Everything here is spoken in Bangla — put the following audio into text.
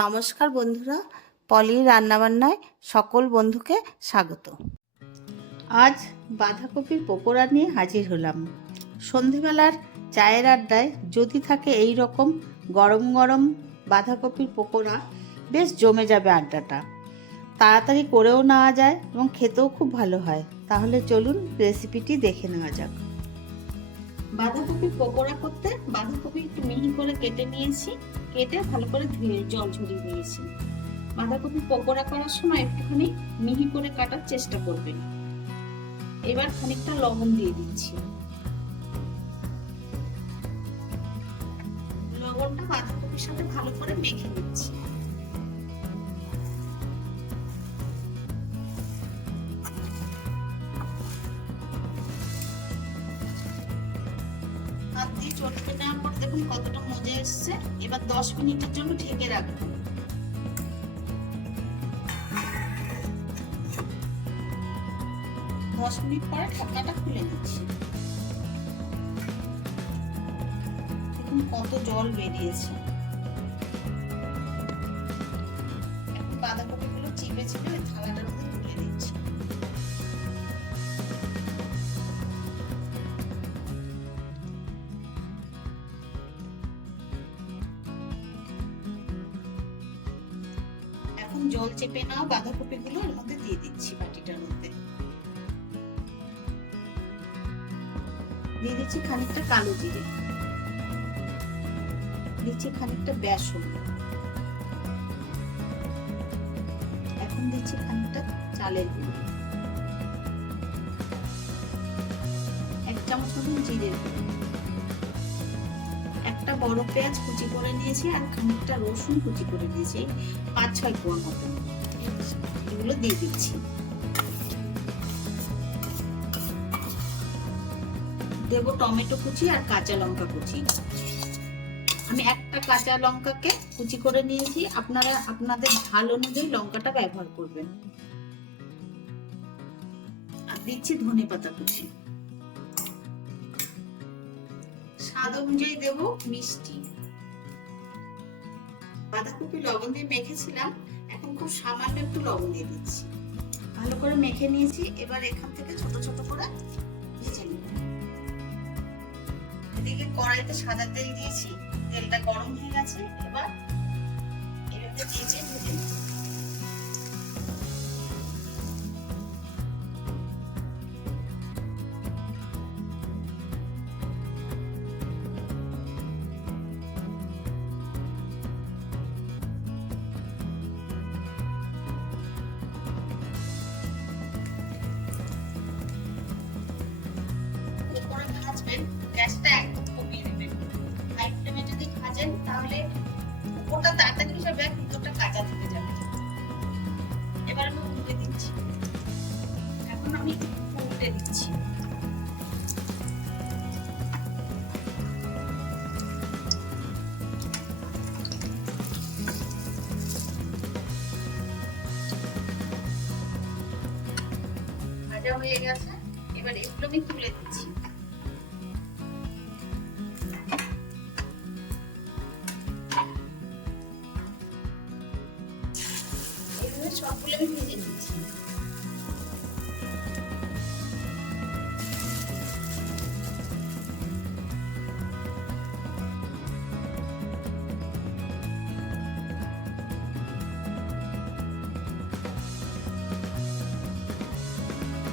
নমস্কার বন্ধুরা, পলির রান্নাবান্নায় সকল বন্ধুকে স্বাগত। আজ বাঁধাকপির পকোড়া নিয়ে হাজির হলাম। সন্ধেবেলার চায়ের আড্ডায় যদি থাকে এই রকম গরম গরম বাঁধাকপির পকোড়া, বেশ জমে যাবে আড্ডাটা। তাড়াতাড়ি করেও নেওয়া যায় এবং খেতেও খুব ভালো হয়। তাহলে চলুন রেসিপিটি দেখে নেওয়া যাক। বাঁধাকপির পকোড়া করতে বাঁধাকপি একটু মিহি করে কেটে নিয়েছি, কেটে ভালো করে ধুয়ে জল ঝরিয়ে নিয়েছি। বাঁধাকপি পকোড়া করার সময় একটুখানি মিহি করে কাটার চেষ্টা করবেন। এবার খানিকটা লবণ দিয়ে দিচ্ছি। লবণটা বাঁধাকপির সাথে ভালো করে মেখে নিচ্ছি। হাত দিয়ে চটকে নেওয়ার পর দেখুন কতটা মজে এসছে। এবার 10 মিনিটের জন্য ঢেকে রাখবেন। 10 মিনিট পরে ঢাকনাটা খুলে নিচ্ছি। দেখুন কত জল বেরিয়েছে। এখন বাঁধাকপিগুলো চিপে চিপে থালাটার মধ্যে তুলে দিচ্ছি। এখন জল চেপে নাও বাঁধাকপিগুলো এর মধ্যে দিয়ে দিচ্ছি। বাটিটার মধ্যে দিয়ে দিচ্ছি খানিকটা কালো জিরে, দিচ্ছি খানিকটা বেসন, এখন দিচ্ছি খানিকটা চালের গুঁড়ো, 1 চামচ মতন জিরের গুঁড়ো, একটা বড় পেঁয়াজ কুচি করে নিয়েছি আর খানিকটা রসুন কুচি করে নিয়েছি, 5-6 কোয়া মতন। এগুলো দিয়ে দিচ্ছি। দেব টমেটো কুচি আর কাঁচা লঙ্কা কুচি। আমি একটা কাঁচা লঙ্কাকে কুচি করে নিয়েছি, আপনারা আপনাদের ঝাল অনুযায়ী লঙ্কাটা ব্যবহার করবেন। আর দিচ্ছি ধনেপাতা কুচি। স্বাদ অনুযায়ী দেব মিষ্টি। বাঁধাকপি লবণ দিয়ে মেখেছিলাম, এখন খুব সামান্য একটু লবণ দিয়ে দিচ্ছি। ভালো করে মেখে নিয়েছি। এবার এখান থেকে ছোট ছোট করে ভেজে নেব। এদিকে কড়াইতে সাদা তেল দিয়েছি, তেলটা গরম হয়ে গেছে। এবার এভাবে ভেজে ভেজে ভাজবেন। গ্যাসটা একদম কমিয়ে দেবেন। হাই ফ্লেমে যদি ভাজেন তাহলে উপরটা তাড়াতাড়ি হবে, ভিতরটা কাঁচা থেকে যাবে। এবার আমি উল্টে দিচ্ছি। এখন আমি উল্টে দিচ্ছি। ভাজা হয়ে গেছে। এবার এগুলো আমি তুলে দিচ্ছি। সবগুলো আমি ভেজে নিচ্ছি।